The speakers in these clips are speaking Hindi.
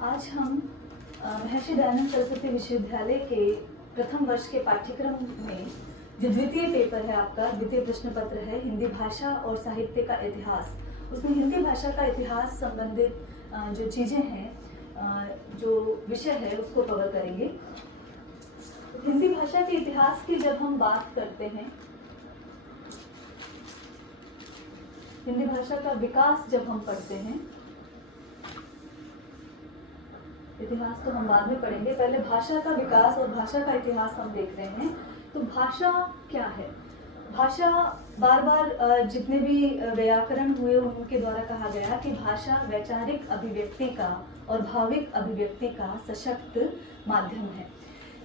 आज हम महर्षि दयानंद सरस्वती विश्वविद्यालय के प्रथम वर्ष के पाठ्यक्रम में जो द्वितीय पेपर है आपका, द्वितीय प्रश्न पत्र है हिंदी भाषा और साहित्य का इतिहास, उसमें हिंदी भाषा का इतिहास संबंधित जो चीज़ें हैं, जो विषय है उसको कवर करेंगे। हिंदी भाषा के इतिहास की जब हम बात करते हैं, हिंदी भाषा का विकास जब हम पढ़ते हैं, इतिहास तो हम बाद में पढ़ेंगे, पहले भाषा का विकास और भाषा का इतिहास हम देख रहे हैं। तो भाषा क्या है? भाषा बार बार जितने भी व्याकरण हुए उनके द्वारा कहा गया कि भाषा वैचारिक अभिव्यक्ति का और भाविक अभिव्यक्ति का सशक्त माध्यम है।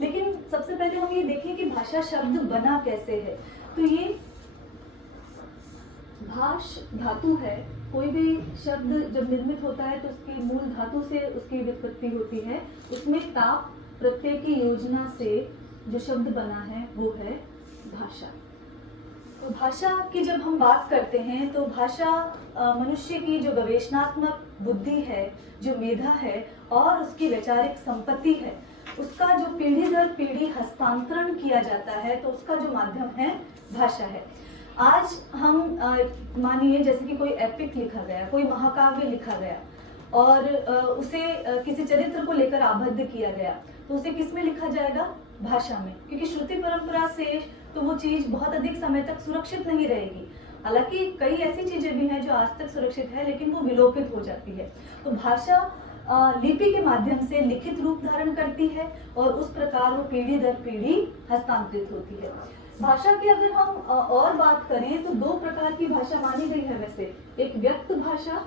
लेकिन सबसे पहले हम ये देखें कि भाषा शब्द बना कैसे है। तो ये भाष धातु है। कोई भी शब्द जब निर्मित होता है तो उसकी मूल धातु से उसकी व्युत्पत्ति होती है। उसमें ताप प्रत्यय की योजना से जो शब्द बना है वो है भाषा। तो भाषा की जब हम बात करते हैं तो भाषा मनुष्य की जो गवेषणात्मक बुद्धि है, जो मेधा है और उसकी वैचारिक संपत्ति है, उसका जो पीढ़ी दर पीढ़ी हस्तांतरण किया जाता है, तो उसका जो माध्यम है भाषा है। आज हम मानिए जैसे कि कोई एपिक लिखा गया, कोई महाकाव्य लिखा गया और उसे किसी चरित्र को लेकर आबद्ध किया गया, तो उसे किस में लिखा जाएगा? भाषा में, क्योंकि श्रुति परंपरा से तो वो चीज बहुत अधिक समय तक सुरक्षित नहीं रहेगी। हालांकि कई ऐसी चीजें भी हैं जो आज तक सुरक्षित है लेकिन वो विलोपित हो जाती है। तो भाषा लिपि के माध्यम से लिखित रूप धारण करती है और उस प्रकार वो पीढ़ी दर पीढ़ी हस्तांतरित होती है। भाषा की अगर हम और बात करें तो दो प्रकार की भाषा मानी गई है वैसे, एक व्यक्त भाषा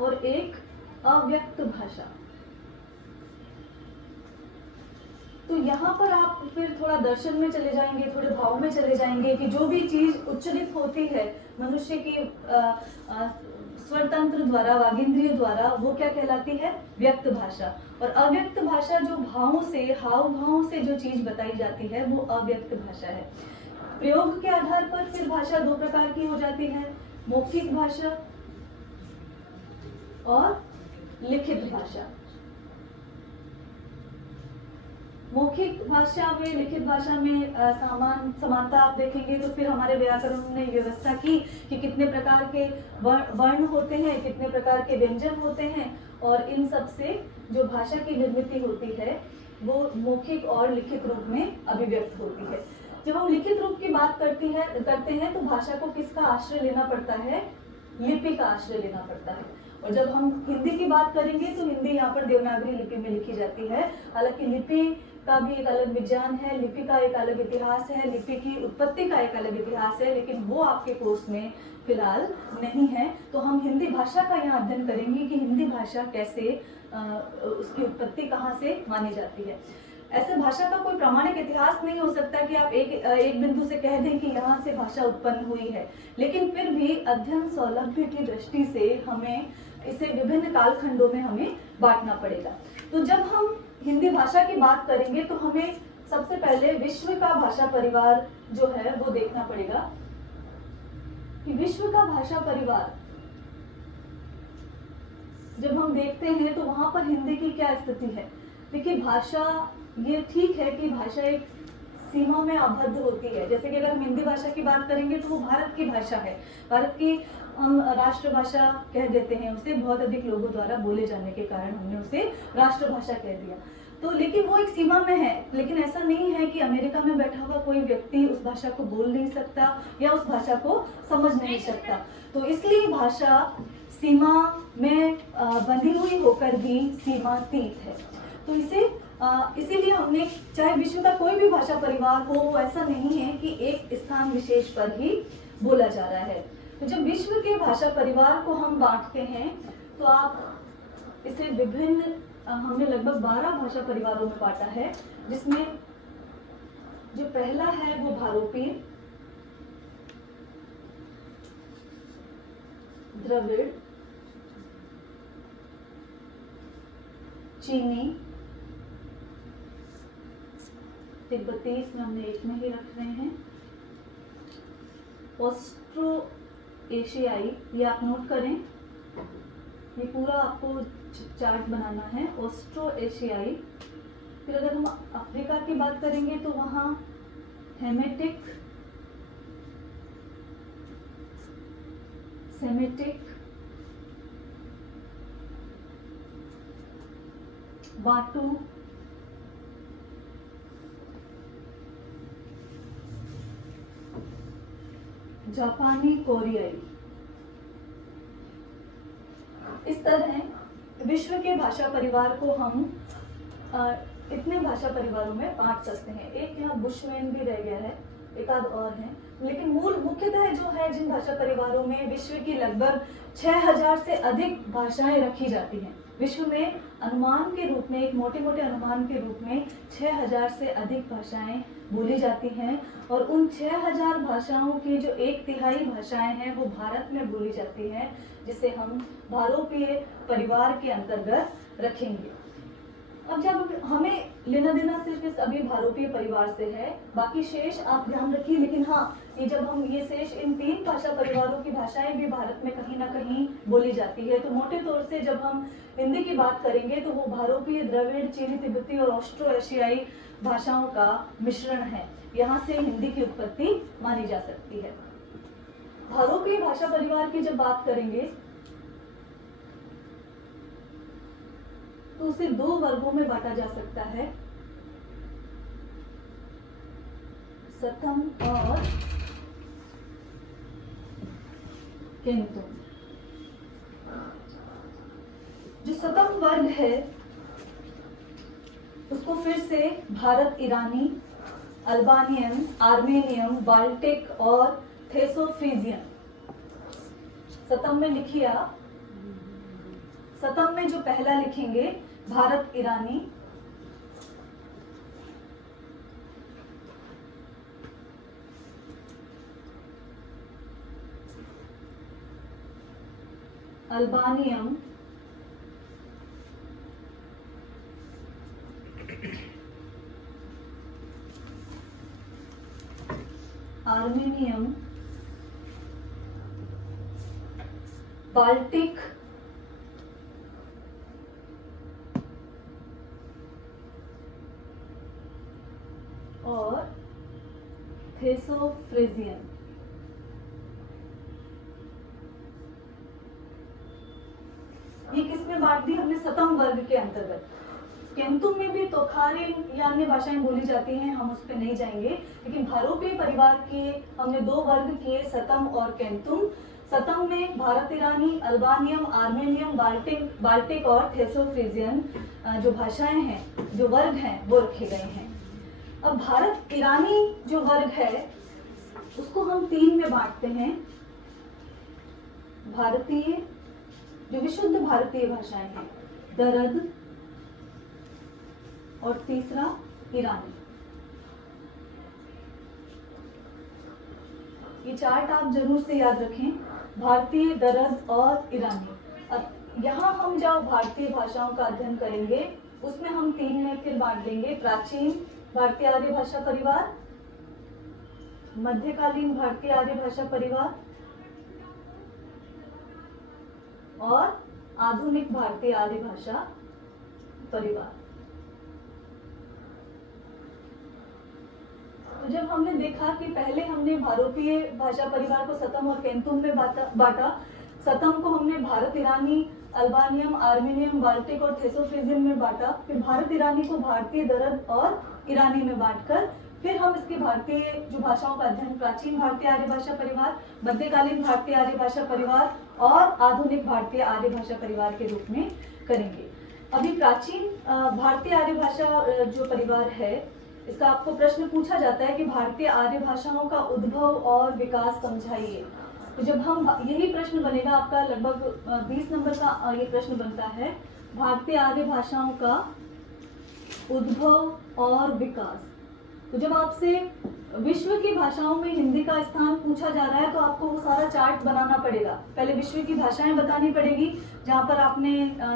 और एक अव्यक्त भाषा। तो यहाँ पर आप फिर थोड़ा दर्शन में चले जाएंगे, थोड़े भाव में चले जाएंगे कि जो भी चीज उच्चरित होती है मनुष्य की स्वरतंत्र द्वारा, वागिंद्रिय द्वारा, वो क्या कहलाती है? व्यक्त भाषा। और अव्यक्त भाषा जो भावों से, हाव भावों से जो चीज बताई जाती है वो अव्यक्त भाषा है। प्रयोग के आधार पर फिर भाषा दो प्रकार की हो जाती है, मौखिक भाषा और लिखित भाषा। मौखिक भाषा में, लिखित भाषा में समानता आप देखेंगे तो फिर हमारे व्याकरण ने व्यवस्था की कि कितने प्रकार के वर्ण होते हैं, कितने प्रकार के व्यंजन होते हैं और इन सब से जो भाषा की निर्मित होती है वो मौखिक और लिखित रूप में अभिव्यक्त होती है। जब हम लिखित रूप की बात करते हैं तो भाषा को किसका आश्रय लेना पड़ता है? लिपि का आश्रय लेना पड़ता है। और जब हम हिंदी की बात करेंगे तो हिंदी यहाँ पर देवनागरी लिपि में लिखी जाती है। हालांकि लिपि का भी एक अलग विज्ञान है, लिपि का एक अलग इतिहास है, लिपि की उत्पत्ति का एक अलग इतिहास है, लेकिन वो आपके कोर्स में फिलहाल नहीं है। तो हम हिंदी भाषा का यहाँ अध्ययन करेंगे कि हिंदी भाषा कैसे, उसकी उत्पत्ति कहाँ से मानी जाती है। ऐसे भाषा का कोई प्रामाणिक इतिहास नहीं हो सकता कि आप एक बिंदु से कह दें कि यहाँ से भाषा उत्पन्न हुई है, लेकिन फिर भी अध्ययन सौलभ्य की दृष्टि से हमें इसे विभिन्न कालखंडों में हमें बांटना पड़ेगा। तो जब हम हिंदी भाषा की बात करेंगे तो हमें सबसे पहले विश्व का भाषा परिवार जो है वो देखना पड़ेगा कि विश्व का भाषा परिवार जब हम देखते हैं तो वहां पर हिंदी की क्या स्थिति है। देखिए, भाषा, ये ठीक है कि भाषा एक सीमा में आबद्ध होती है। जैसे कि अगर हम हिंदी भाषा की बात करेंगे तो वो भारत की भाषा है, भारत की हम राष्ट्रभाषा कह देते हैं उसे, बहुत अधिक लोगों द्वारा बोले जाने के कारण हमने उसे राष्ट्रभाषा कह दिया। तो लेकिन वो एक सीमा में है। लेकिन ऐसा नहीं है कि अमेरिका में बैठा हुआ कोई व्यक्ति उस भाषा को बोल नहीं सकता या उस भाषा को समझ नहीं सकता। तो इसलिए भाषा सीमा में बंधी हुई होकर भी सीमातीत है। तो इसीलिए हमने, चाहे विश्व का कोई भी भाषा परिवार हो, वो ऐसा नहीं है कि एक स्थान विशेष पर ही बोला जा रहा है। तो जब विश्व के भाषा परिवार को हम बांटते हैं तो आप इसे विभिन्न, हमने लगभग 12 भाषा परिवारों में बांटा है, जिसमें जो पहला है वो भारोपीय, द्रविड़, चीनी, तिब्बती, इसमें हमने एक में ही रख रहे हैं, ऑस्ट्रो एशियाई, ये आप नोट करें, ये पूरा आपको चार्ट बनाना है ऑस्ट्रो एशियाई। फिर अगर हम अफ्रीका की बात करेंगे तो वहाँ हेमेटिक, सेमेटिक, बाटू, जापानी, कोरियाई। इस तरह विश्व के भाषा परिवार को हम इतने भाषा परिवारों में बांट सकते हैं। एक यहाँ बुशमैन भी रह गया है, एक आध और है, लेकिन मूल मुख्यतः जो है जिन भाषा परिवारों में विश्व की लगभग 6000 से अधिक भाषाएं रखी जाती हैं। विश्व में अनुमान के रूप में, एक मोटे मोटे अनुमान के रूप में 6000 से अधिक भाषाएं बोली जाती हैं और उन 6000 भाषाओं की जो 1/3 भाषाएं हैं वो भारत में बोली जाती हैं, जिसे हम भारोपीय परिवार के अंतर्गत रखेंगे। अब जब हमें लेना देना सिर्फ इस अभी भारोपीय परिवार से है, बाकी शेष आप ध्यान रखिए। लेकिन हाँ, ये जब हम ये शेष इन 3 भाषा परिवारों की भाषाएं भी भारत में कहीं ना कहीं बोली जाती है, तो मोटे तौर से जब हम हिंदी की बात करेंगे तो वो भारोपीय, द्रविड़, चीनी, तिब्बती और ऑस्ट्रो एशियाई भाषाओं का मिश्रण है। यहाँ से हिंदी की उत्पत्ति मानी जा सकती है। भारोपीय भाषा परिवार की जब बात करेंगे तो उसे 2 वर्गों में बांटा जा सकता है, सतम और केंतुम। जो सतम वर्ग है उसको फिर से भारत ईरानी, अल्बानियन, आर्मेनियन, बाल्टिक और थेसोफ्रीजियन। सतम में लिखिए आप। सतम में जो पहला लिखेंगे भारत ईरानी, अल्बानियम, आर्मेनियम, बाल्टिक और थेसोफ्रीजियन। ये किसमें बांट दी हमने? सतम वर्ग के अंतर्गत। केंतुम में भी तोखारी या अन्य भाषाएं बोली जाती हैं, हम उस पर नहीं जाएंगे। लेकिन भारोपीय परिवार के हमने 2 वर्ग किए, सतम और केंतुम। सतम में भारत ईरानी, अल्बानियम, आर्मेनियम, बाल्टिक और थेसोफ्रीजियन जो भाषाएं हैं, जो वर्ग हैं, वो रखे गए हैं। अब भारत ईरानी जो वर्ग है उसको हम 3 में बांटते हैं। भारतीय, जो विशुद्ध भारतीय भाषाएं हैं, दरद, और तीसरा ईरानी। ये चार्ट आप जरूर से याद रखें, भारतीय, दरद और ईरानी। अब यहाँ हम जब भारतीय भाषाओं का अध्ययन करेंगे उसमें हम 3 में फिर बांट देंगे। प्राचीन भारतीय आर्य भाषा परिवार, मध्यकालीन भारतीय आर्य भाषा परिवार और आधुनिक भारतीय आर्य भाषा परिवार। तो जब हमने देखा कि पहले हमने भारोपीय भाषा परिवार को सतम और केंतुम में बांटा, सतम को हमने भारत ईरानी, अल्बानियम, आर्मेनियम, बाल्टिक और थेसोफ्रीजियन में बांटा, फिर भारत ईरानी को भारतीय, दरद और ईरानी में बांटकर फिर हम इसके भारतीय जो भाषाओं का अध्ययन प्राचीन भारतीय आर्य भाषा परिवार, मध्यकालीन भारतीय आर्य भाषा परिवार और आधुनिक भारतीय आर्य भाषा परिवार के रूप में करेंगे। अभी प्राचीन भारतीय आर्य भाषा जो परिवार है, इसका आपको प्रश्न पूछा जाता है कि भारतीय आर्य भाषाओं का उद्भव और विकास समझाइए। तो जब हम, यही प्रश्न बनेगा आपका, लगभग 20 नंबर का ये प्रश्न बनता है, भारतीय आर्य भाषाओं का उद्भव और विकास। तो जब आपसे विश्व की भाषाओं में हिंदी का स्थान पूछा जा रहा है तो आपको वो सारा चार्ट बनाना पड़ेगा। पहले विश्व की भाषाएं बतानी पड़ेगी, जहाँ पर आपने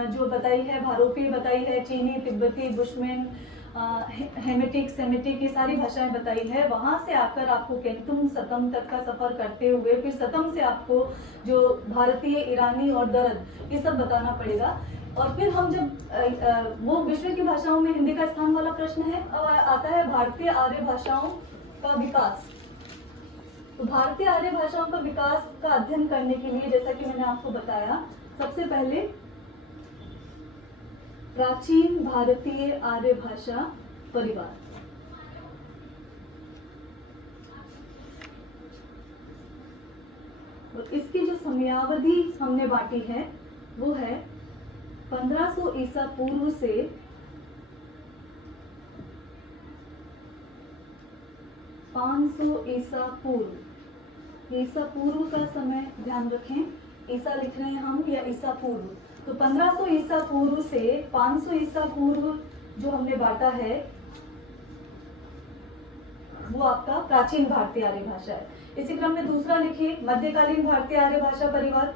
जो बताई है, भारोपीय बताई है, चीनी, तिब्बती, बुशमैन, हेमेटिक, सेमेटिक, ये सारी भाषाएं बताई है। वहां से आकर आपको केंटुम सतम तक का सफर करते हुए फिर सतम से आपको जो भारतीय, ईरानी और दरद, ये सब बताना पड़ेगा। और फिर हम जब वो विश्व की भाषाओं में हिंदी का स्थान वाला प्रश्न है, अब आता है भारतीय आर्य भाषाओं का विकास। तो भारतीय आर्य भाषाओं का विकास का अध्ययन करने के लिए, जैसा कि मैंने आपको बताया, सबसे पहले प्राचीन भारतीय आर्य भाषा परिवार, और इसकी जो समयावधि हमने बांटी है वो है 1500 ईसा पूर्व से 500 ईसा पूर्व। ईसा पूर्व का समय ध्यान रखें, ईसा लिख रहे हैं हम या ईसा पूर्व, तो 1500 ईसा पूर्व से 500 ईसा पूर्व जो हमने बांटा है वो आपका प्राचीन भारतीय आर्य भाषा है। इसी क्रम में दूसरा लिखिए मध्यकालीन भारतीय आर्य भाषा परिवार।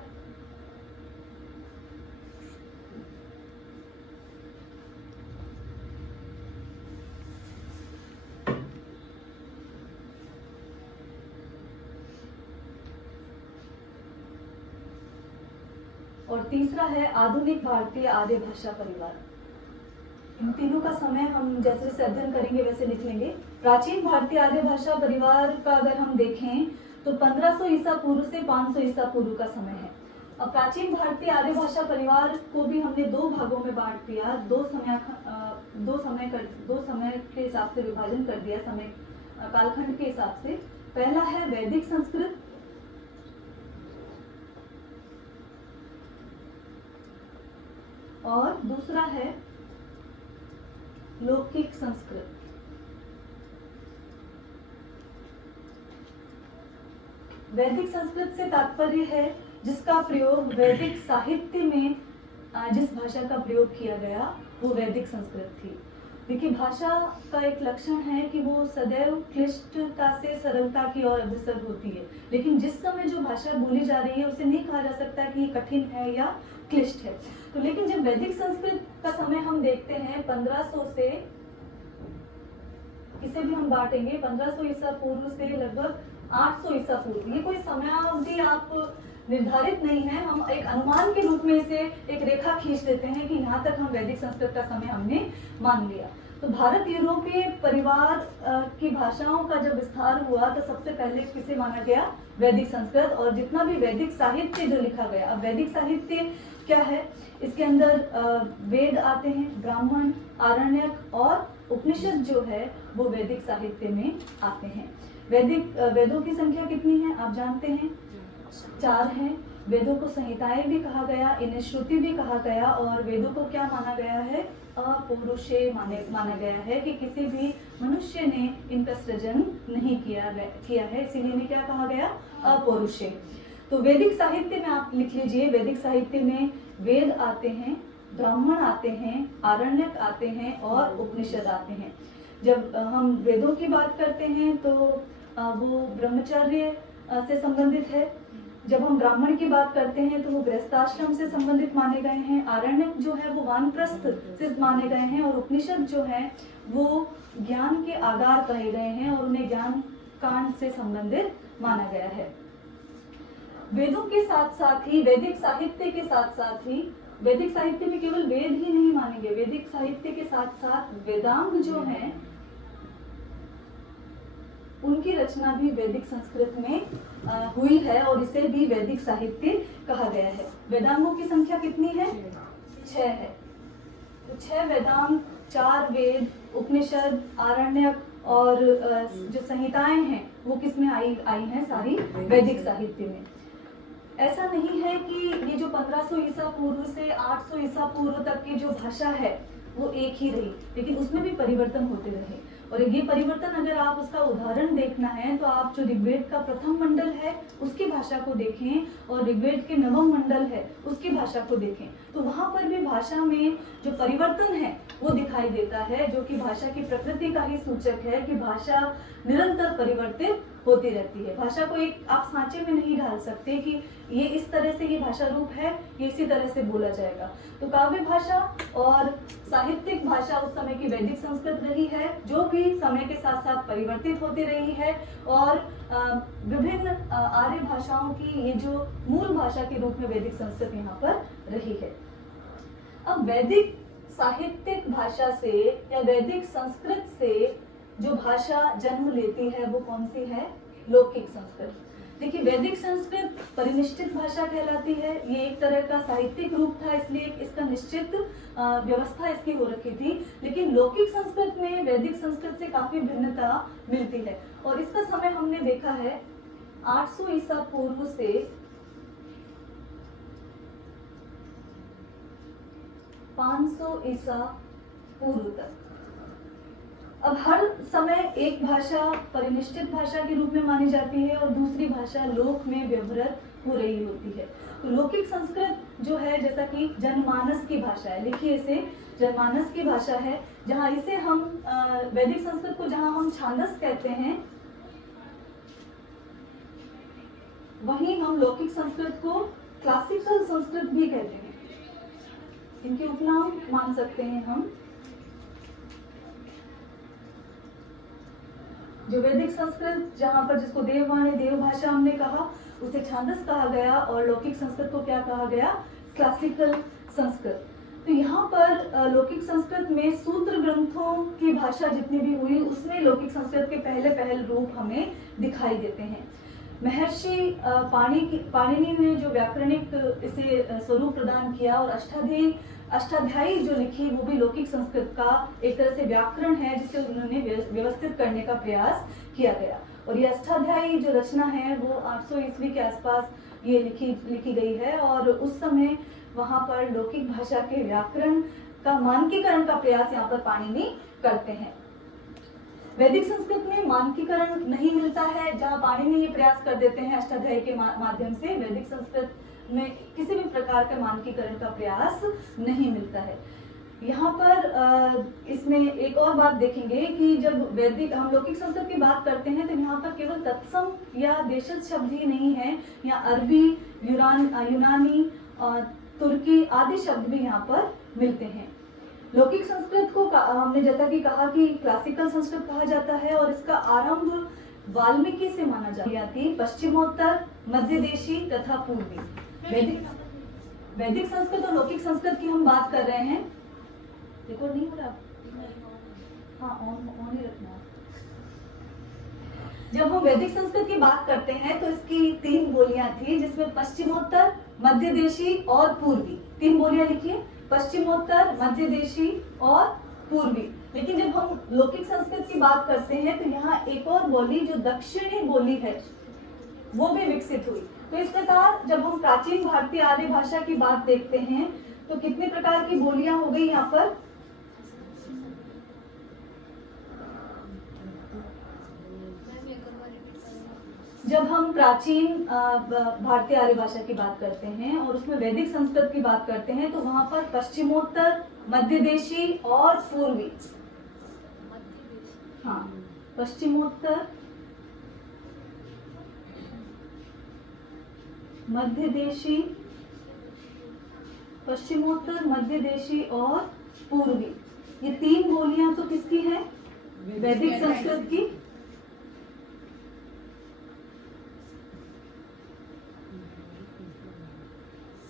और तीसरा है आधुनिक भारतीय आर्य भाषा परिवार। इन तीनों का समय हम जैसे जैसे अध्ययन करेंगे वैसे लिख लेंगे। प्राचीन भारतीय आर्य भाषा परिवार का अगर हम देखें तो 1500 ईसा पूर्व से 500 ईसा पूर्व का समय है। अब प्राचीन भारतीय आर्य भाषा परिवार को भी हमने दो भागों में बांट दिया, दो समय के हिसाब से विभाजन कर दिया, समय कालखंड के हिसाब से। पहला है वैदिक संस्कृत, और दूसरा है लौकिक संस्कृत। वैदिक संस्कृत से तात्पर्य है जिसका प्रयोग वैदिक साहित्य में जिस भाषा का प्रयोग किया गया वो वैदिक संस्कृत थी। देखिए भाषा का एक लक्षण है कि वो सदैव क्लिष्टता से सरलता की ओर अग्रसर होती है, लेकिन जिस समय जो भाषा बोली जा रही है उसे नहीं कहा जा सकता कि ये कठिन है या क्लिष्ट है। तो लेकिन जब वैदिक संस्कृत का समय हम देखते हैं 1500 से, इसे भी हम बांटेंगे 1500 ईसा पूर्व से लगभग 800 ईसा पूर्व। ये कोई समयावधि आप निर्धारित नहीं है, हम एक अनुमान के रूप में से एक रेखा खींच देते हैं कि यहाँ तक हम वैदिक संस्कृत का समय हमने मान लिया। तो भारत यूरोपीय परिवार की भाषाओं का जब विस्तार हुआ तो सबसे पहले किसे माना गया? वैदिक संस्कृत। और जितना भी वैदिक साहित्य जो लिखा गया, अब वैदिक साहित्य क्या है? इसके अंदर वेद आते हैं, ब्राह्मण, आरण्यक और उपनिषद जो है वो वैदिक साहित्य में आते हैं। वेदों की संख्या कितनी है आप जानते हैं? 4 है। वेदों को संहिताएं भी कहा गया, इन्हें श्रुति भी कहा गया, और वेदों को क्या माना गया है? अपौरुषेय माना गया है कि किसी भी मनुष्य ने इनका सृजन नहीं किया है, इसीलिए इन्हें क्या कहा गया? अपौरुषेय। तो वैदिक साहित्य में आप लिख लीजिए, वैदिक साहित्य में वेद आते हैं, ब्राह्मण आते हैं, आरण्यक आते हैं और उपनिषद आते हैं। जब हम वेदों की बात करते हैं तो वो ब्रह्मचर्य से संबंधित है। जब हम ब्राह्मण की बात करते हैं तो वो गृहस्थाश्रम से संबंधित माने गए हैं। आरण्यक जो है वो वानप्रस्थ से माने गए हैं, और उपनिषद जो है वो ज्ञान के आधार कहे गए हैं और उन्हें ज्ञान कांड से संबंधित माना गया है। वेदों के साथ साथ ही वैदिक साहित्य के साथ साथ ही, वैदिक साहित्य में केवल वेद ही नहीं मानेंगे, वैदिक साहित्य के साथ साथ वेदांग जो है उनकी रचना भी वैदिक संस्कृत में हुई है, और इसे भी वैदिक साहित्य कहा गया है। वेदांगों की संख्या कितनी है? 6 है। तो 6 वेदांग, 4 वेद, उपनिषद, आरण्यक और जो संहिताएं हैं वो किसमें आई हैं? सारी वैदिक साहित्य में। ऐसा नहीं है कि ये जो 1500 ईसा पूर्व से 800 ईसा पूर्व तक की जो भाषा है वो एक ही रही, लेकिन उसमें भी परिवर्तन होते रहे। और ये परिवर्तन अगर आप उसका उदाहरण देखना है तो आप जो ऋग्वेद का प्रथम मंडल है उसकी भाषा को देखें, और ऋग्वेद के नवम मंडल है उसकी भाषा को देखें, तो वहां पर भी भाषा में जो परिवर्तन है वो दिखाई देता है, जो कि भाषा की प्रकृति का ही सूचक है कि भाषा निरंतर परिवर्तित होती रहती है। भाषा को एक आप सांचे में नहीं ढाल सकते कि ये इस तरह से ये भाषा रूप है, ये इसी तरह से बोला जाएगा। तो काव्य भाषा और साहित्यिक भाषा उस समय की वैदिक संस्कृत रही है, जो भी समय के साथ साथ परिवर्तित होती रही है और विभिन्न आर्य भाषाओं की ये जो मूल भाषा के रूप में वैदिक संस्कृत यहाँ पर रही है। अब वैदिक साहित्यिक भाषा से या वैदिक संस्कृत से जो भाषा जन्म लेती है वो कौन सी है? लौकिक संस्कृत। देखिए, वैदिक संस्कृत परिनिष्ठित भाषा कहलाती है। ये एक तरह का साहित्यिक रूप था, इसलिए इसका निश्चित व्यवस्था इसकी हो रखी थी। लेकिन लौकिक संस्कृत में वैदिक संस्कृत से काफी भिन्नता मिलती है और इसका समय हमने देखा है 800 ईसा पूर्व से 500 ईसा पूर्व तक। अब हर समय एक भाषा परिनिष्ठित भाषा के रूप में मानी जाती है और दूसरी भाषा लोक में व्यवहृत हो रही होती है। तो लौकिक संस्कृत जो है, जैसा कि जनमानस की भाषा है, लिखिए इसे जनमानस की भाषा है, जहाँ इसे हम वैदिक संस्कृत को जहाँ हम छांदस कहते हैं, वहीं हम लौकिक संस्कृत को क्लासिकल संस्कृत भी कहते हैं। इनके उपनाम मान सकते हैं हम। जो वैदिक संस्कृत जहां पर जिसको देववाणी देव भाषा हमने कहा, उसे छांदस कहा गया और लौकिक संस्कृत को क्या कहा गया? क्लासिकल संस्कृत। तो यहाँ पर लौकिक संस्कृत में सूत्र ग्रंथों की भाषा जितनी भी हुई, उसमें लौकिक संस्कृत के पहले रूप हमें दिखाई देते हैं। महर्षि पाणिनि ने जो व्याकरणिक इसे स्वरूप प्रदान किया और अष्टाध्यायी जो लिखी, वो भी लौकिक संस्कृत का एक तरह से व्याकरण है, जिसे उन्होंने व्यवस्थित करने का प्रयास किया गया। और ये अष्टाध्यायी जो रचना है वो 800 ईस्वी के आसपास ये लिखी गई है और उस समय वहां पर लौकिक भाषा के व्याकरण का मानकीकरण का प्रयास यहाँ पर पाणिनि करते हैं। वैदिक संस्कृत में मानकीकरण नहीं मिलता है, जहाँ पाणिनि ये प्रयास कर देते हैं अष्टाध्यायी के माध्यम से। वैदिक संस्कृत में किसी भी प्रकार का मानकीकरण का प्रयास नहीं मिलता है। यहाँ पर इसमें एक और बात देखेंगे कि जब वैदिक हम लौकिक संस्कृत की बात करते हैं तो यहाँ पर केवल तत्सम या देशज शब्द ही नहीं है, यहाँ अरबी, यूनानी, तुर्की आदि शब्द भी यहाँ पर मिलते हैं। लौकिक संस्कृत को हमने जैसा कि कहा कि क्लासिकल संस्कृत कहा जाता है और इसका आरंभ वाल्मीकि से माना जाती है। पश्चिमोत्तर, मध्य देशी तथा पूर्वी। वैदिक संस्कृत और लौकिक संस्कृत की हम बात कर रहे हैं। रिकॉर्ड नहीं हो रहा? हाँ, ऑन ही रखना। जब हम वैदिक संस्कृत की बात करते हैं तो इसकी 3 बोलियां थी, जिसमें पश्चिमोत्तर, मध्य देशी और पूर्वी। 3 बोलियां लिखिए, पश्चिमोत्तर, मध्य देशी और पूर्वी। लेकिन जब हम लौकिक संस्कृत की बात करते हैं तो यहाँ एक और बोली जो दक्षिणी बोली है वो भी विकसित हुई। तो इस प्रकार जब हम प्राचीन भारतीय आर्य भाषा की बात देखते हैं तो कितने प्रकार की बोलियां हो गई यहाँ पर? जब हम प्राचीन भारतीय आर्य भाषा की बात करते हैं और उसमें वैदिक संस्कृत की बात करते हैं तो वहां पर पश्चिमोत्तर, मध्य देशी और पूर्वी। हाँ, पश्चिमोत्तर, मध्य देशी, पश्चिमोत्तर, मध्य देशी और पूर्वी, ये 3 बोलियां तो किसकी है? वैदिक संस्कृत की।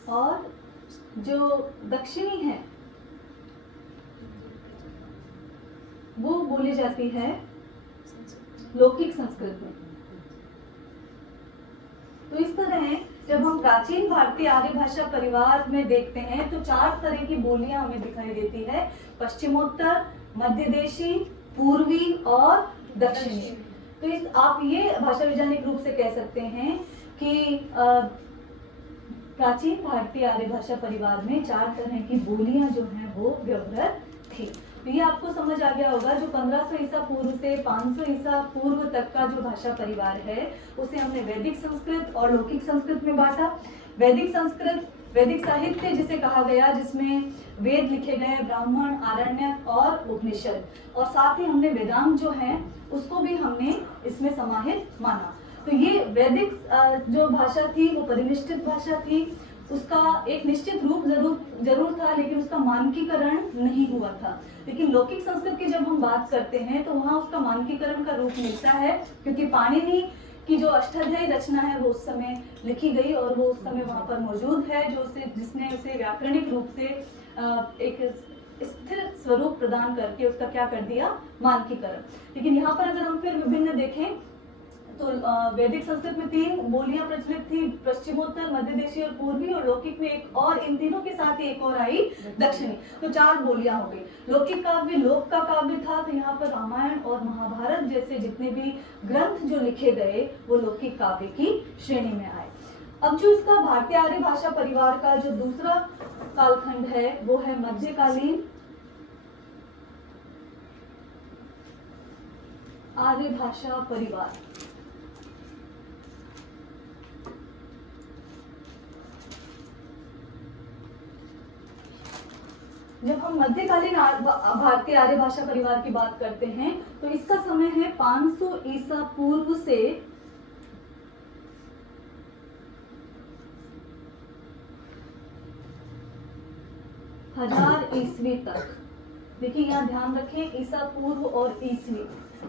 और जो दक्षिणी है वो बोली जाती है लौकिक संस्कृत में। तो इस तरह जब हम प्राचीन भारतीय आर्य भाषा परिवार में देखते हैं तो 4 तरह की बोलियां हमें दिखाई देती है, पश्चिमोत्तर, मध्य देशी, पूर्वी और दक्षिणी। तो आप ये भाषा वैज्ञानिक रूप से कह सकते हैं कि प्राचीन भारतीय आर्य भाषा परिवार में 4 तरह की बोलियां जो हैं वो व्यवहार थी। तो ये आपको समझ आ गया होगा। जो 1500 ईसा पूर्व से 500 ईसा पूर्व तक का जो भाषा परिवार है उसे हमने वैदिक संस्कृत और लौकिक संस्कृत में बांटा। वैदिक संस्कृत वैदिक साहित्य जिसे कहा गया, जिसमें वेद लिखे गए, ब्राह्मण, आरण्यक और उपनिषद, और साथ ही हमने वेदांग जो है उसको भी हमने इसमें समाहित माना। तो ये वैदिक जो भाषा थी वो परिनिष्ठित भाषा थी, उसका एक निश्चित रूप जरूर था, लेकिन उसका मानकीकरण नहीं हुआ था। लेकिन लौकिक संस्कृत की जब हम बात करते हैं तो वहाँ उसका मानकीकरण का रूप मिलता है, क्योंकि पाणिनि की जो अष्टाध्यायी रचना है वो उस समय लिखी गई और वो उस समय वहाँ पर मौजूद है, जिसने उसे व्याकरणिक रूप से एक स्थिर स्वरूप प्रदान करके उसका क्या कर दिया, मानकीकरण। लेकिन यहाँ पर अगर हम फिर विभिन्न देखें तो वैदिक संस्कृत में 3 बोलियां प्रचलित थी, पश्चिमोत्तर, मध्य देशीय और पूर्वी, और लौकिक में एक और, इन तीनों के साथ ही एक और आई दक्षिणी, तो 4 बोलियां हो गई। लौकिक काव्य लोक का काव्य था, तो यहाँ पर रामायण और महाभारत जैसे जितने भी ग्रंथ जो लिखे गए वो लौकिक काव्य की श्रेणी में आए। अब जो इसका भारतीय आर्य भाषा परिवार का जो दूसरा कालखंड है वो है मध्यकालीन आर्य भाषा परिवार। जब हम मध्यकालीन भारतीय आर्य भाषा परिवार की बात करते हैं तो इसका समय है 500 ईसा पूर्व से 1000 ईस्वी तक। देखिए यहाँ ध्यान रखें, ईसा पूर्व और ईस्वी।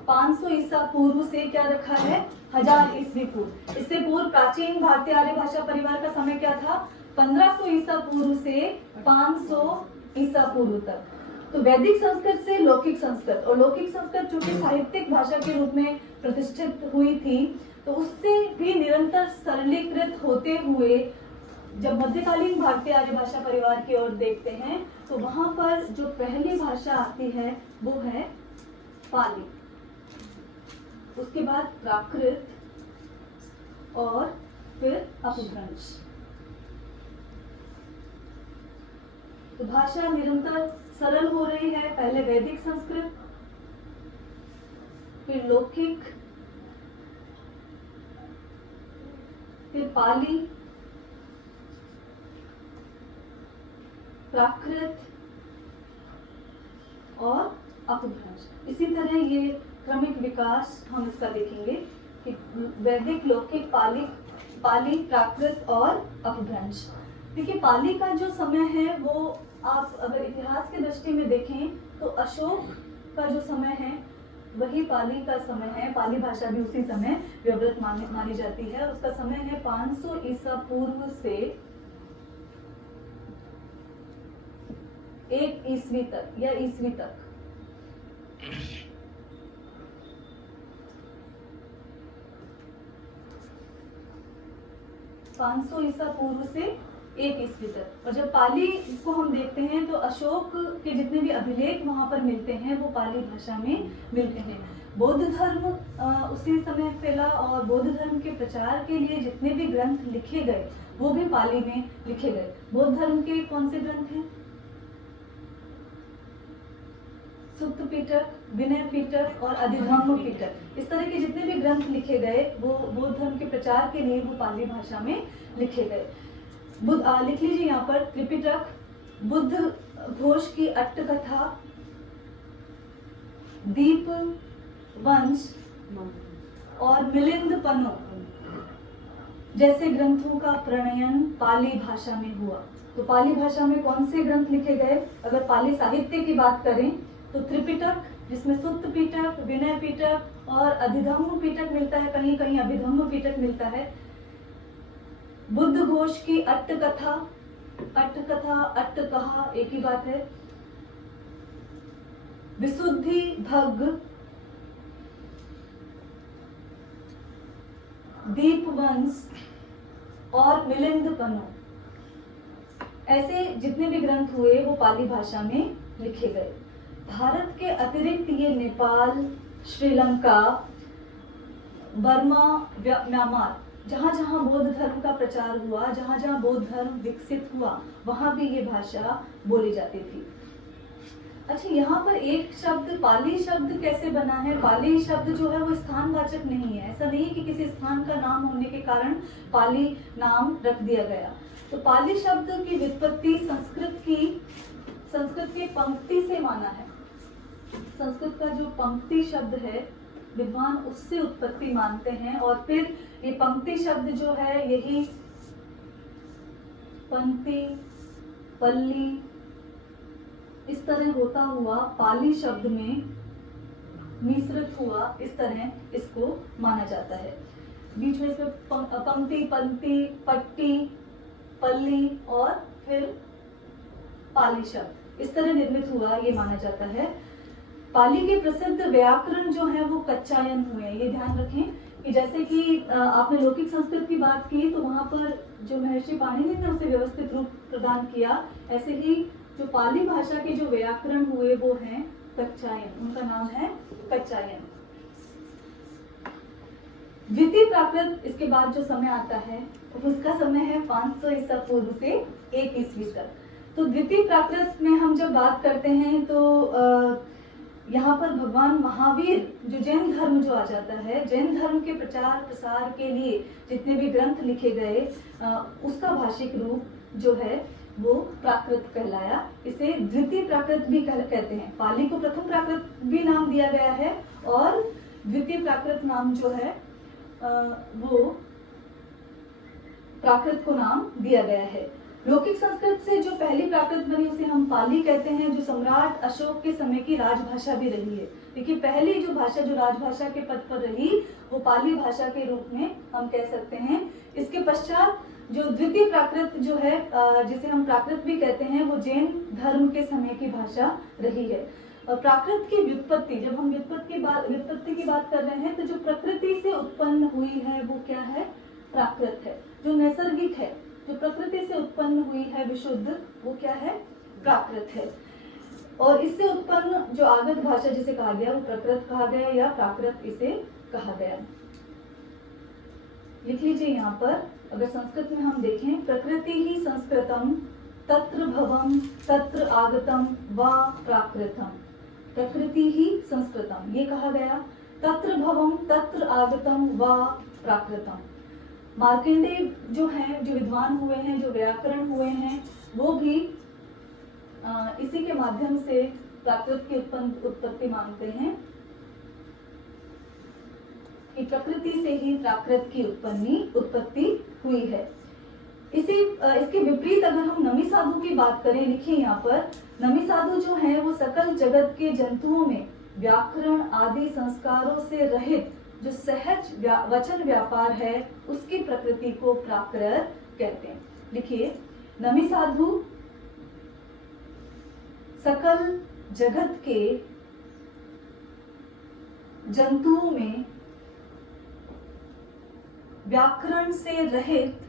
500 ईसा पूर्व से क्या रखा है, 1000 ईस्वी पूर्व। इससे पूर्व प्राचीन भारतीय आर्य भाषा परिवार का समय क्या था, 1500 ईसा पूर्व से 500 ईसा पूर्व तक। तो वैदिक संस्कृत से लौकिक संस्कृत, और लौकिक संस्कृत जो कि साहित्यिक भाषा के रूप में प्रतिष्ठित हुई थी, तो उससे भी निरंतर सरलीकृत होते हुए जब मध्यकालीन भारतीय आर्य भाषा परिवार की ओर देखते हैं तो वहां पर जो पहली भाषा आती है वो है पाली, उसके बाद प्राकृत और फिर अपभ्रंश। तो भाषा निरंतर सरल हो रही है, पहले वैदिक संस्कृत, फिर लौकिक, फिर पाली, प्राकृत और अपभ्रंश। इसी तरह ये क्रमिक विकास हम इसका देखेंगे कि वैदिक, लौकिक, पाली, प्राकृत और अपभ्रंश। देखिए पाली का जो समय है वो आप अगर इतिहास की दृष्टि में देखें तो अशोक का जो समय है वही पाली का समय है। पाली भाषा भी उसी समय व्यवहृत मानी जाती है। उसका समय है 500 ईसा पूर्व से 1 ईस्वी तक या ईस्वी तक। ईसा पूर्व से 1 ईस्वी तक। और जब पाली को हम देखते हैं तो अशोक के जितने भी अभिलेख वहां पर मिलते हैं वो पाली भाषा में मिलते हैं। बौद्ध धर्म उसी समय फैला और बौद्ध धर्म के प्रचार के लिए जितने भी ग्रंथ लिखे गए वो भी पाली में लिखे गए। बौद्ध धर्म के कौन से ग्रंथ हैं? सुत्त पिटक, विनय पिटक और अधिधम्म पिटक। इस तरह के जितने भी ग्रंथ लिखे गए वो बौद्ध धर्म के प्रचार के लिए वो पाली भाषा में लिखे गए। लिख लीजिए यहाँ पर त्रिपिटक, बुद्ध घोष की अट्टकथा, दीप वंश और मिलिंद पनो जैसे ग्रंथों का प्रणयन पाली भाषा में हुआ। तो पाली भाषा में कौन से ग्रंथ लिखे गए? अगर पाली साहित्य की बात करें तो त्रिपिटक, जिसमें सुत्त पिटक, विनय पिटक और अधिधम्म पिटक मिलता है, कहीं कहीं अभिधम्म पिटक मिलता है। बुद्ध घोष की अट्टकथा, अट्टकहा एक ही बात है। विशुद्धि भग्ग, दीपवंश और मिलिंद पनो, ऐसे जितने भी ग्रंथ हुए वो पाली भाषा में लिखे गए। भारत के अतिरिक्त ये नेपाल, श्रीलंका, बर्मा, म्यांमार, जहाँ जहाँ बौद्ध धर्म का प्रचार हुआ, जहाँ जहाँ बौद्ध धर्म विकसित हुआ, वहां भी ये भाषा बोली जाती थी। अच्छा, यहाँ पर एक शब्द पाली शब्द कैसे बना है? पाली शब्द जो है वो स्थानवाचक नहीं है। ऐसा नहीं है कि किसी स्थान का नाम होने के कारण पाली नाम रख दिया गया। तो पाली शब्द की व्युत्पत्ति संस्कृत के पंक्ति से माना है। संस्कृत का जो पंक्ति शब्द है विद्वान उससे उत्पत्ति मानते हैं, और फिर ये पंक्ति शब्द जो है यही पंक्ति, पल्ली, इस तरह होता हुआ पाली शब्द में मिश्रित हुआ, इस तरह इसको माना जाता है। बीच में इसमें पंक्ति, पंक्ति, पट्टी, पल्ली और फिर पाली शब्द इस तरह निर्मित हुआ, ये माना जाता है। पाली के प्रसिद्ध व्याकरण जो है वो कच्चायन हुए। ये ध्यान रखें कि जैसे कि आपने लौकिक संस्कृत की बात की तो वहां पर जो महर्षि पाणिनि ने उसे व्यवस्थित रूप प्रदान किया, ऐसे ही जो पाली भाषा के जो व्याकरण हुए वो हैं कच्चायन, उनका नाम है कच्चायन। द्वितीय प्राकृत इसके बाद जो समय आता है उसका समय है 500 ईसा पूर्व से 1 ईस्वी तक। तो द्वितीय प्राकृत में हम जब बात करते हैं तो यहाँ पर भगवान महावीर जो जैन धर्म जो आ जाता है, जैन धर्म के प्रचार प्रसार के लिए जितने भी ग्रंथ लिखे गए उसका भाषिक रूप जो है वो प्राकृत कहलाया। इसे द्वितीय प्राकृत भी कहते हैं। पाली को प्रथम प्राकृत भी नाम दिया गया है और द्वितीय प्राकृत नाम जो है वो प्राकृत को नाम दिया गया है। लौकिक संस्कृत से जो पहली प्राकृत बनी उसे हम पाली कहते हैं, जो सम्राट अशोक के समय की राजभाषा भी रही है। देखिए पहली जो भाषा जो राजभाषा के पद पर रही वो पाली भाषा के रूप में हम कह सकते हैं। इसके पश्चात जो द्वितीय प्राकृत जो है जिसे हम प्राकृत भी कहते हैं वो जैन धर्म के समय की भाषा रही है। प्राकृत की व्युत्पत्ति, जब हम व्युत्पत्ति की बात कर रहे हैं तो जो प्रकृति से उत्पन्न हुई है वो क्या है? प्राकृत है। जो नैसर्गिक है, जो प्रकृति से उत्पन्न हुई है विशुद्ध, वो क्या है? प्राकृत है। और इससे उत्पन्न जो आगत भाषा जिसे कहा गया वो प्रकृत कहा गया या प्राकृत इसे कहा गया। लिख लीजिए यहाँ पर, अगर संस्कृत में हम देखें, प्रकृति ही संस्कृतम तत्र भवम तत्र आगतम वा प्राकृतम। प्रकृति ही संस्कृतम ये कहा गया, तत्र भवम तत्र आगतम वा प्राकृतम। मार्कंडेय जो हैं, जो विद्वान हुए हैं, जो व्याकरण हुए हैं, वो भी इसी के माध्यम से प्राकृत की उत्पत्ति मानते हैं कि प्रकृति से ही प्राकृत की उत्पत्ति हुई है। इसके विपरीत अगर हम नमी साधु की बात करें, लिखिए यहाँ पर, नमी साधु जो है वो सकल जगत के जंतुओं में व्याकरण आदि संस्कारों से रहित जो सहज वचन व्यापार है उसकी प्रकृति को प्राकृत कहते हैं। लिखिए, नमी साधु सकल जगत के जंतुओं में व्याकरण से रहित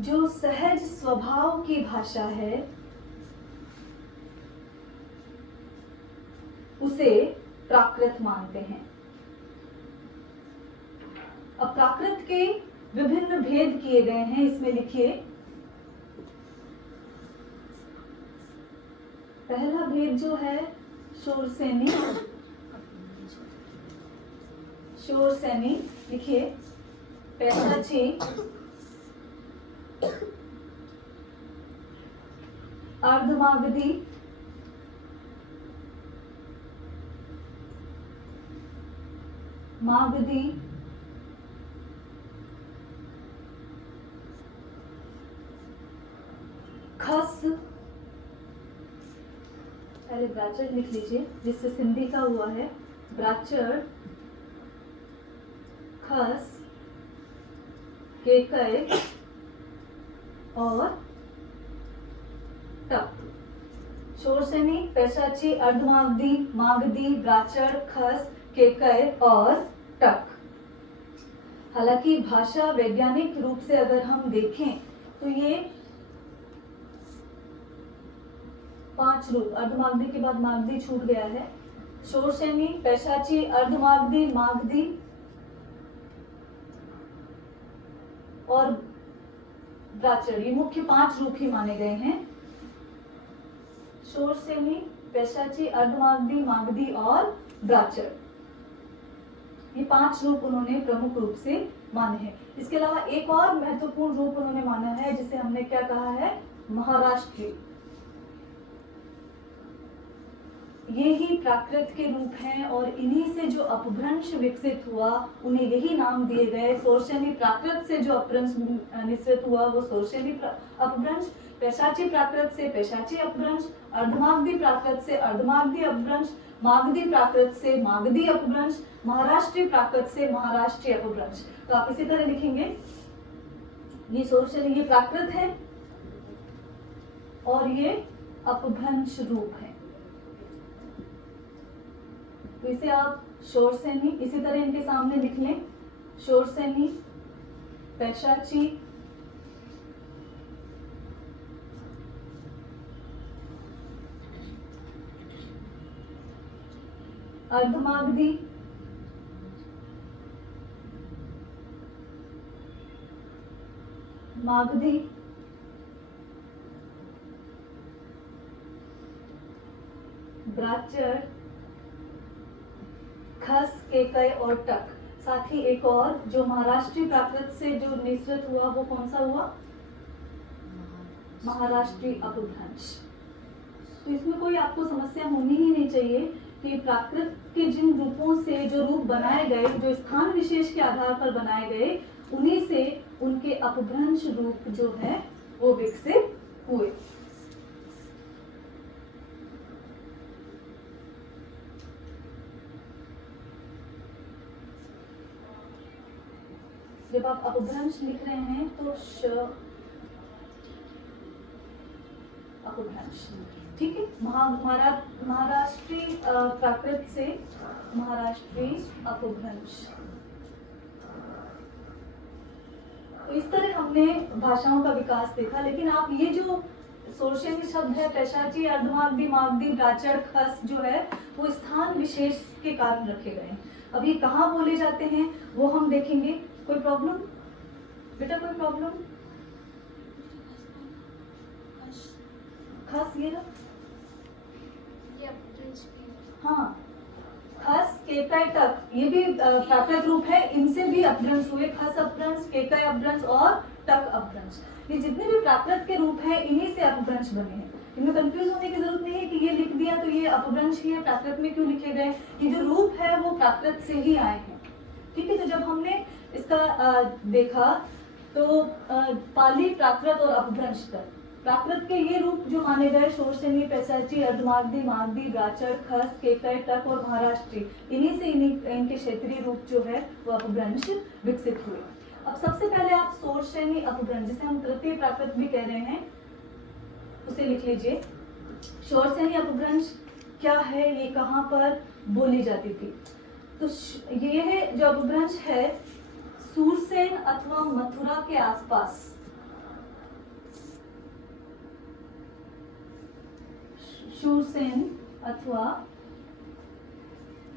जो सहज स्वभाव की भाषा है उसे प्राकृत मानते हैं। अब प्राकृत के विभिन्न भेद किए गए हैं, इसमें लिखिए। पहला भेद जो है शोरसेनी, लिखिए। पैसाची, अर्धमागधी, मागधी, खस, पहले ब्राचर लिख लीजिए जिससे सिंधी का हुआ है, ब्राचर, खस, केकय और टक। शोरसेनी, पैशाची, अर्धमागधी, मागधी, ब्राचर, खस, केकय और टक। हालांकि भाषा वैज्ञानिक रूप से अगर हम देखें तो ये 5 रूप, अर्धमागधी के बाद मागधी छूट गया है। शोरसेनी, पैशाची, अर्धमागधी, मागधी और ब्राचर, ये मुख्य 5 रूप ही माने गए हैं। शोरसेनी, पैशाची, अर्धमागधी, मागधी और ब्राचर, ये 5 रूप उन्होंने प्रमुख रूप से माने हैं। इसके अलावा एक और महत्वपूर्ण रूप उन्होंने माना है जिसे हमने क्या कहा है, महाराष्ट्रीय। ये ही प्राकृत के रूप हैं और इन्हीं से जो अपभ्रंश विकसित हुआ उन्हें यही नाम दिए गए। सोर्सेनी प्राकृत से जो अपभ्रंश निश्चित हुआ वो सोर्सेनी अपभ्रंश, पैशाची प्राकृत से पैशाची अपभ्रंश, अर्धमागधी प्राकृत से अर्धमागधी अपभ्रंश, मागधी प्राकृत से मागधी अपभ्रंश, महाराष्ट्रीय प्राकृत से महाराष्ट्रीय अपभ्रंश। तो आप इसी तरह लिखेंगे, ये सोर्सेनी, ये प्राकृत है और ये अपभ्रंश रूप है। तो इसे आप शोरसेनी इसी तरह इनके सामने लिख लें, शोरसेनी, पैशाची, अर्धमागधी, मागधी, ब्राचर, खस, केकय और टक। साथ ही एक और जो महाराष्ट्रीय प्राकृत से जो निश्चित हुआ वो कौन सा हुआ, महाराष्ट्रीय अपभ्रंश। तो इसमें कोई आपको समस्या होनी ही नहीं चाहिए कि प्राकृत के जिन रूपों से जो रूप बनाए गए, जो स्थान विशेष के आधार पर बनाए गए, उन्हीं से उनके अपभ्रंश रूप जो है वो विकसित हुए। जब आप अपभ्रंश लिख रहे हैं तो श अपभ्रंश, ठीक है। महाराष्ट्रीय प्राकृत से महाराष्ट्रीय अपभ्रंश। तो इस तरह हमने भाषाओं का विकास देखा। लेकिन आप ये जो सोर्सेनी शब्द है, पैशाची, अर्धमागधी, मागधी, ब्राचर, खस जो है वो स्थान विशेष के कारण रखे गए हैं। अब ये कहाँ बोले जाते हैं वो हम देखेंगे। कोई प्रॉब्लम बेटा, कोई प्रॉब्लम? खस ये ना, हाँ, खस, केकय, टक, ये भी प्राकृत रूप है। इनसे भी अपभ्रंश हुए, खस अपभ्रंश, केकय अपभ्रंश और टक अपभ्रंश। ये जितने भी प्राकृत के रूप हैं इन्हीं से अपभ्रंश बने हैं। इनमें कंफ्यूज होने की जरूरत नहीं है कि ये लिख दिया तो ये अपभ्रंश ही है, प्राकृत में क्यों लिखे गए। ये जो रूप है वो प्राकृत से ही आए हैं, ठीक है। तो जब हमने इसका देखा तो पाली, प्राकृत और अपभ्रंश तक प्राकृत के ये रूप जो माने गए, शोरसेनी, पैशाची, अर्धमागधी, मागधी, ब्राचर, खस, केकय, टक और महाराष्ट्रीय, इन्हीं से इनके क्षेत्रीय रूप जो है वो अपभ्रंश विकसित हुए। अब सबसे पहले आप शोरसेनी अपभ्रंश, जिसे हम तृतीय प्राकृत भी कह रहे हैं, उसे लिख लीजिए। शोरसेनी अपभ्रंश क्या है, ये कहाँ पर बोली जाती थी? तो ये है जो अपभ्रंश है सूरसेन अथवा मथुरा के आसपास, शूरसेन अथवा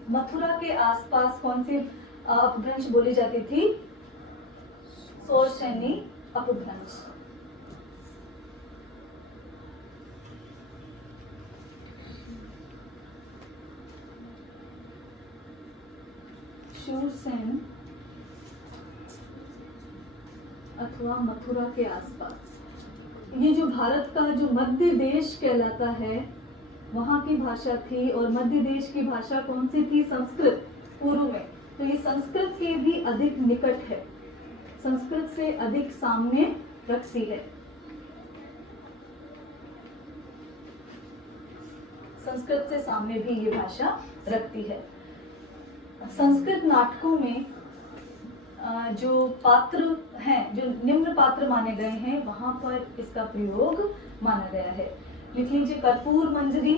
मथुरा के आसपास कौन सी अपभ्रंश बोली जाती थी? शोरसेनी अपभ्रंश। शूरसेन अथवा मथुरा के आसपास। ये जो भारत का जो मध्य देश कहलाता है वहां की भाषा थी, और मध्य देश की भाषा कौन सी थी? संस्कृत, पूर्व में। तो ये संस्कृत के भी अधिक निकट है, संस्कृत से अधिक साम्य रखती है। संस्कृत से साम्य भी ये भाषा रखती है। संस्कृत नाटकों में जो पात्र हैं, जो निम्न पात्र माने गए हैं, वहां पर इसका प्रयोग माना गया है। लिख लीजिए, कर्पूर मंजरी,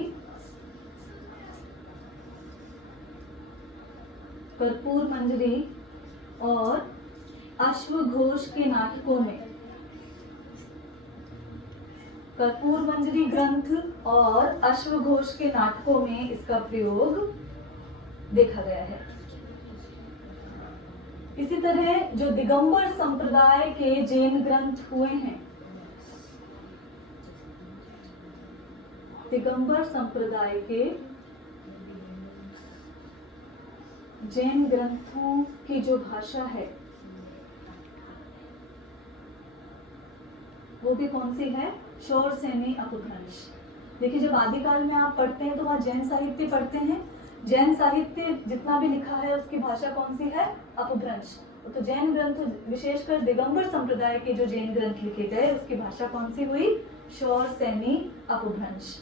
कर्पूर मंजरी और अश्वघोष के नाटकों में, कर्पूर मंजरी ग्रंथ और अश्वघोष के नाटकों में इसका प्रयोग देखा गया है। इसी तरह जो दिगंबर संप्रदाय के जैन ग्रंथ हुए हैं, दिगंबर संप्रदाय के जैन ग्रंथों की जो भाषा है वो भी कौन सी है? शोर सेमी अपभ्रंश। देखिए जब आदिकाल में आप पढ़ते हैं तो वहाँ जैन साहित्य पढ़ते हैं। जैन साहित्य जितना भी लिखा है उसकी भाषा कौन सी है? अपभ्रंश। तो जैन ग्रंथ विशेषकर दिगंबर संप्रदाय के जो जैन ग्रंथ लिखे गए उसकी भाषा कौन सी हुई? शोर सेमी अपभ्रंश।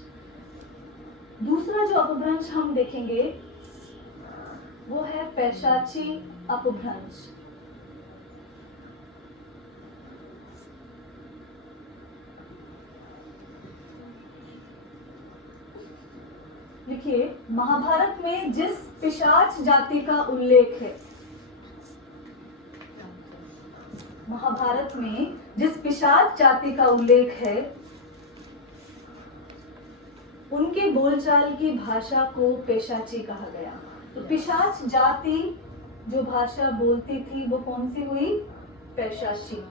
दूसरा जो अपभ्रंश हम देखेंगे वो है पैशाची अपभ्रंश। लिखिए, महाभारत में जिस पिशाच जाति का उल्लेख है, महाभारत में जिस पिशाच जाति का उल्लेख है उनके बोलचाल की भाषा को पेशाची कहा गया। तो पिशाच जाति जो भाषा बोलती थी वो कौन सी हुई? पेशाची।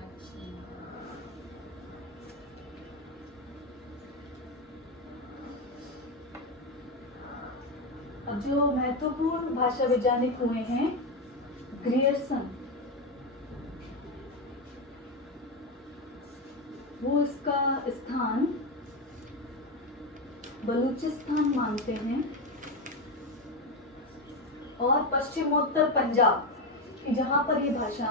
अब जो महत्वपूर्ण भाषा वैज्ञानिक हुए हैं ग्रियर्सन, वो इसका स्थान बलूचिस्तान मानते हैं और पश्चिमोत्तर पंजाब कि जहां पर ये भाषा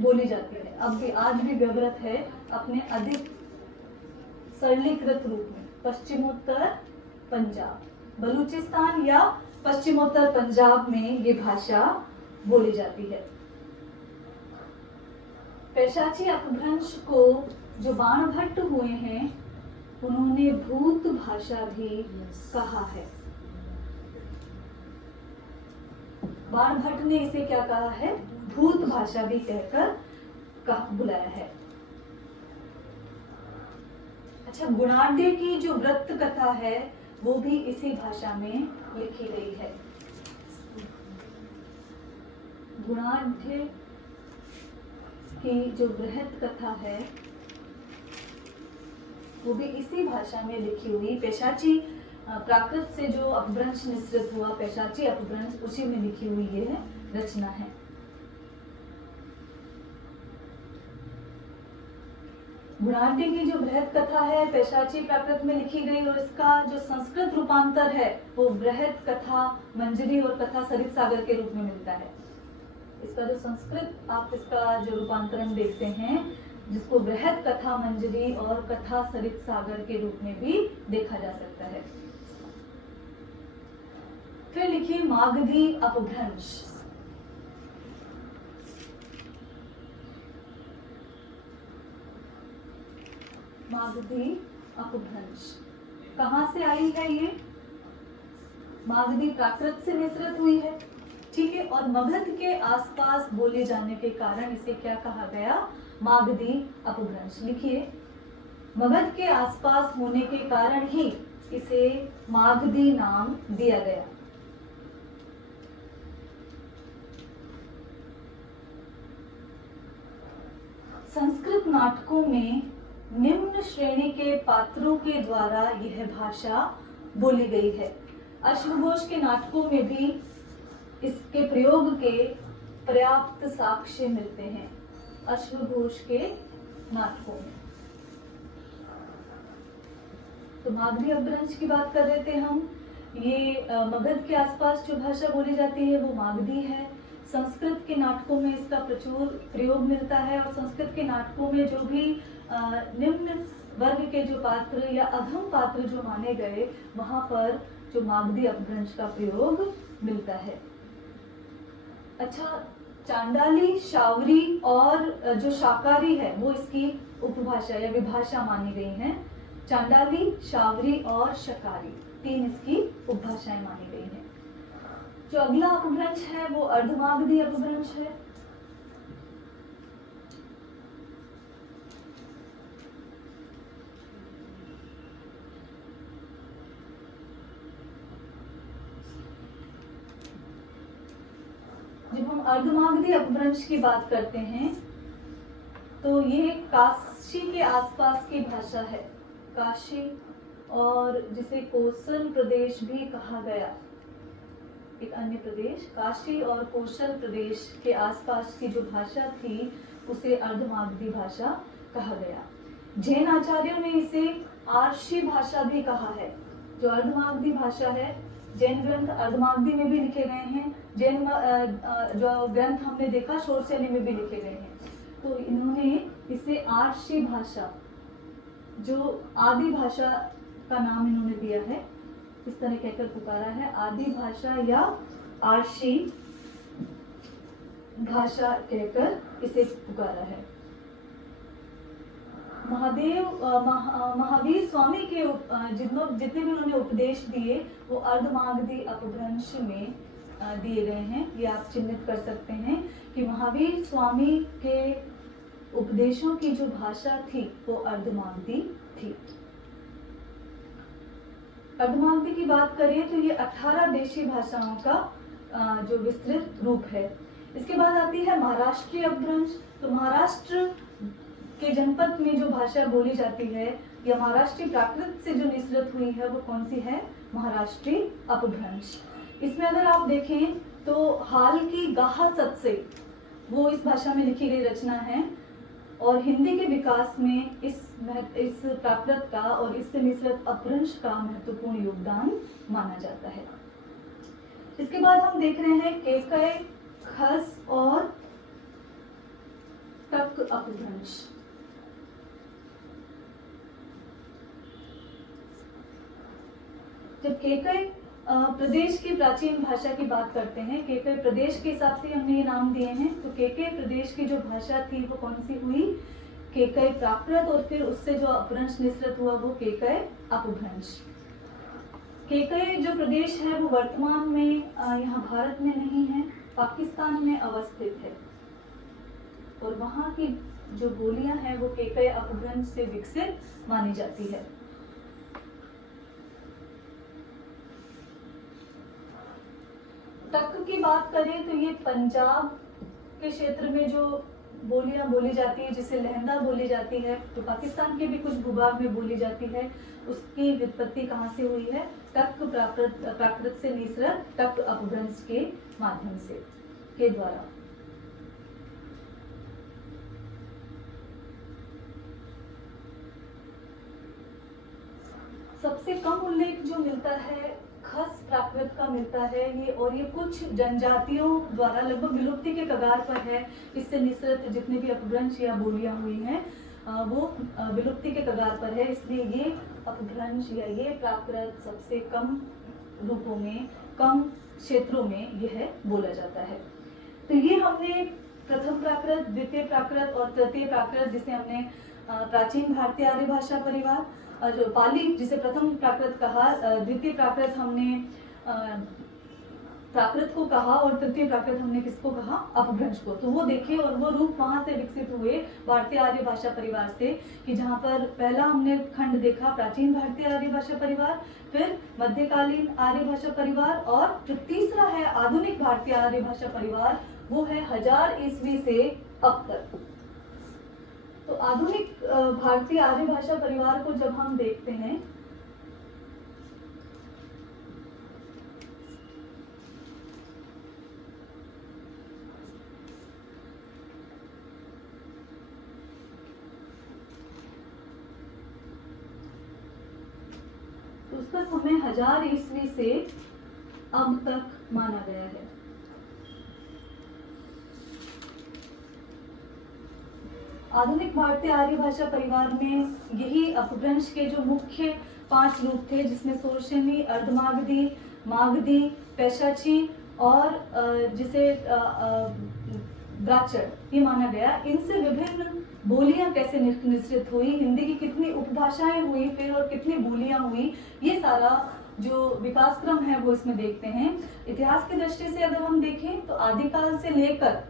बोली जाती है, अब भी आज भी व्यवहृत है अपने अधिक सरलीकृत रूप में। पश्चिमोत्तर पंजाब, बलूचिस्तान या पश्चिमोत्तर पंजाब में ये भाषा बोली जाती है। पेशाची अपभ्रंश को जो बाणभट्ट हुए हैं उन्होंने भूत भाषा भी कहा है। बाणभट्ट ने इसे क्या कहा है? भूत भाषा भी कहकर बुलाया है। अच्छा, गुणाढ्य की जो वृत्त कथा है वो भी इसी भाषा में लिखी गई है। गुणाढ्य की जो बृहत कथा है वो भी इसी भाषा में लिखी हुई, पेशाची प्राकृत से जो अपभ्रंश निश्रित हुआ पेशाची अपभ्रंश, उसी में लिखी हुई ये रचना है। गुणाढ्य की जो बृहत कथा है पेशाची प्राकृत में लिखी गई और इसका जो संस्कृत रूपांतर है वो बृहत कथा मंजरी और कथा सरित सागर के रूप में मिलता है। इसका जो संस्कृत आप इसका जो रूपांतरण देखते हैं जिसको बृहत कथा मंजरी और कथा सरित सागर के रूप में भी देखा जा सकता है। फिर लिखिए मागधी अपभ्रंश। मागधी अपभ्रंश कहां से आई है? ये मागधी प्राकृत से मिश्रित हुई है, ठीक है, और मगध के आसपास बोले जाने के कारण इसे क्या कहा गया? मागधी अपभ्रंश। लिखिए, मगध के आसपास होने के कारण ही इसे मागधी नाम दिया गया। संस्कृत नाटकों में निम्न श्रेणी के पात्रों के द्वारा यह भाषा बोली गई है। अश्वघोष के नाटकों में भी इसके प्रयोग के पर्याप्त साक्ष्य मिलते हैं। अश्वघोष के नाटकों में तो मागधी अपभ्रंश की बात कर रहे थे हम। ये मगध के आसपास जो भाषा बोली जाती है वो मागधी है। संस्कृत के नाटकों में इसका प्रचुर प्रयोग मिलता है और संस्कृत के नाटकों में जो भी निम्न वर्ग के जो पात्र या अधम पात्र जो माने गए वहां पर जो मागधी अपभ्रंश का प्रयोग मिलता है। अच्छा, चांडाली, शावरी और जो शाकारी है वो इसकी उपभाषा या विभाषा मानी गई हैं। चांडाली, शावरी और शकारी तीन इसकी उपभाषाएं मानी गई हैं। जो अगला अपभ्रंश है वो अर्धमागधी अपभ्रंश है। जब हम अर्धमागधी अपभ्रंश की बात करते हैं तो ये काशी के आसपास की भाषा है। काशी और जिसे कोसल प्रदेश भी कहा गया, एक अन्य प्रदेश, काशी और कोसल प्रदेश के आसपास की जो भाषा थी उसे अर्धमागधी भाषा कहा गया। जैन आचार्यों ने इसे आर्षी भाषा भी कहा है। जो अर्धमागधी भाषा है, जैन ग्रंथ अर्धमागधी में भी लिखे गए हैं, जैन जो ग्रंथ हमने देखा शोरशैली में भी लिखे गए हैं। तो इन्होंने इसे आर्षी भाषा, जो आदि भाषा का नाम इन्होंने दिया है, इस तरह कहकर पुकारा है, आदि भाषा या आर्षी भाषा कहकर इसे पुकारा है। महावीर स्वामी के जितने भी उन्होंने उपदेश दिए वो अर्धमागधी अपभ्रंश में दिए गए हैं। ये आप चिन्हित कर सकते हैं कि महावीर स्वामी के उपदेशों की जो भाषा थी वो अर्धमागधी थी। अर्धमागधी की बात करें तो ये 18 देशी भाषाओं का जो विस्तृत रूप है। इसके बाद आती है महाराष्ट्रीय अपभ्रंश। तो महाराष्ट्र के जनपद में जो भाषा बोली जाती है या महाराष्ट्रीय प्राकृत से जो निसृत हुई है वो कौन सी है? महाराष्ट्रीय अपभ्रंश। इसमें अगर आप देखें तो हाल की गाहसत से वो इस भाषा में लिखी गई रचना है और हिंदी के विकास में इस प्राकृत का और इससे निसृत अपभ्रंश का महत्वपूर्ण योगदान माना जाता है। इसके बाद हम देख रहे हैं केकय, खस और टक अपभ्रंश। जब केकय प्रदेश की प्राचीन भाषा की बात करते हैं, केकय प्रदेश के हिसाब से हमने ये नाम दिए हैं, तो केकय प्रदेश की जो भाषा थी वो कौन सी हुई? केकय प्राकृत, और फिर उससे जो अपभ्रंश निसृत हुआ वो केकय अपभ्रंश। केकय जो प्रदेश है वो वर्तमान में यहाँ भारत में नहीं है, पाकिस्तान में अवस्थित है और वहाँ की जो बोलियां हैं वो केकय अपभ्रंश से विकसित मानी जाती है। टक की बात करें तो ये पंजाब के क्षेत्र में जो बोलियां बोली जाती है, जिसे लहंदा बोली जाती है, तो पाकिस्तान के भी कुछ भूभाग में बोली जाती है। उसकी व्युत्पत्ति कहाँ से हुई है? टक प्राकृत से निसृत टक अपभ्रंश के माध्यम से के द्वारा। सबसे कम उल्लेख जो मिलता है खस प्राकृत का मिलता है ये, और ये कुछ जनजातियों द्वारा लगभग विलुप्ति के कगार पर है। इससे निसृत जितने भी अपभ्रंश या बोलियां हुई हैं वो विलुप्ति के कगार पर है, इसलिए ये अपभ्रंश या ये प्राकृत सबसे कम रूपों में, कम क्षेत्रों में यह बोला जाता है। तो ये हमने प्रथम प्राकृत, द्वितीय प्राकृत और तृतीय प्राकृत, जिसे हमने प्राचीन भारतीय आर्य भाषा परिवार, जो पाली जिसे प्रथम प्राकृत कहा, द्वितीय प्राकृत हमने प्राकृत को कहा और तृतीय प्राकृत हमने किसको कहा? अपभ्रंश को। तो वो देखे और वो रूप वहां से विकसित हुए भारतीय आर्य भाषा परिवार से, कि जहां पर पहला हमने खंड देखा प्राचीन भारतीय आर्य भाषा परिवार, फिर मध्यकालीन आर्य भाषा परिवार, और जो तीसरा है आधुनिक भारतीय आर्य भाषा परिवार, वो है 1000 ईस्वी से अब तक। तो आधुनिक भारतीय आर्य भाषा परिवार को जब हम देखते हैं तो उसका समय 1000 ईस्वी से अब तक माना गया है। आधुनिक भारतीय आर्य भाषा परिवार में यही अपभ्रंश के जो मुख्य 5 रूप थे, जिसमें शोरशैली, अर्धमागधी, मागधी, पैशाची और जिसे ब्राह्मण ये माना गया। इनसे विभिन्न बोलियां कैसे निसृत हुई, हिंदी की कितनी उपभाषाएं हुई फिर और कितनी बोलियां हुई, ये सारा जो विकास क्रम है वो इसमें देखते हैं। इतिहास की दृष्टि से अगर हम देखें तो आदिकाल से लेकर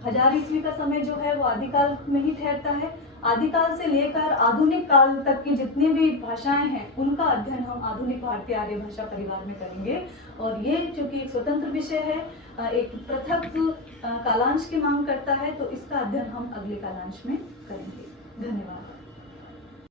1000 ईस्वी का समय जो है वो आदिकाल में ही ठहरता है। आदिकाल से लेकर आधुनिक काल तक की जितनी भी भाषाएं हैं उनका अध्ययन हम आधुनिक भारतीय आर्य भाषा परिवार में करेंगे, और ये चूंकि एक स्वतंत्र विषय है, एक पृथक कालांश की मांग करता है, तो इसका अध्ययन हम अगले कालांश में करेंगे। धन्यवाद।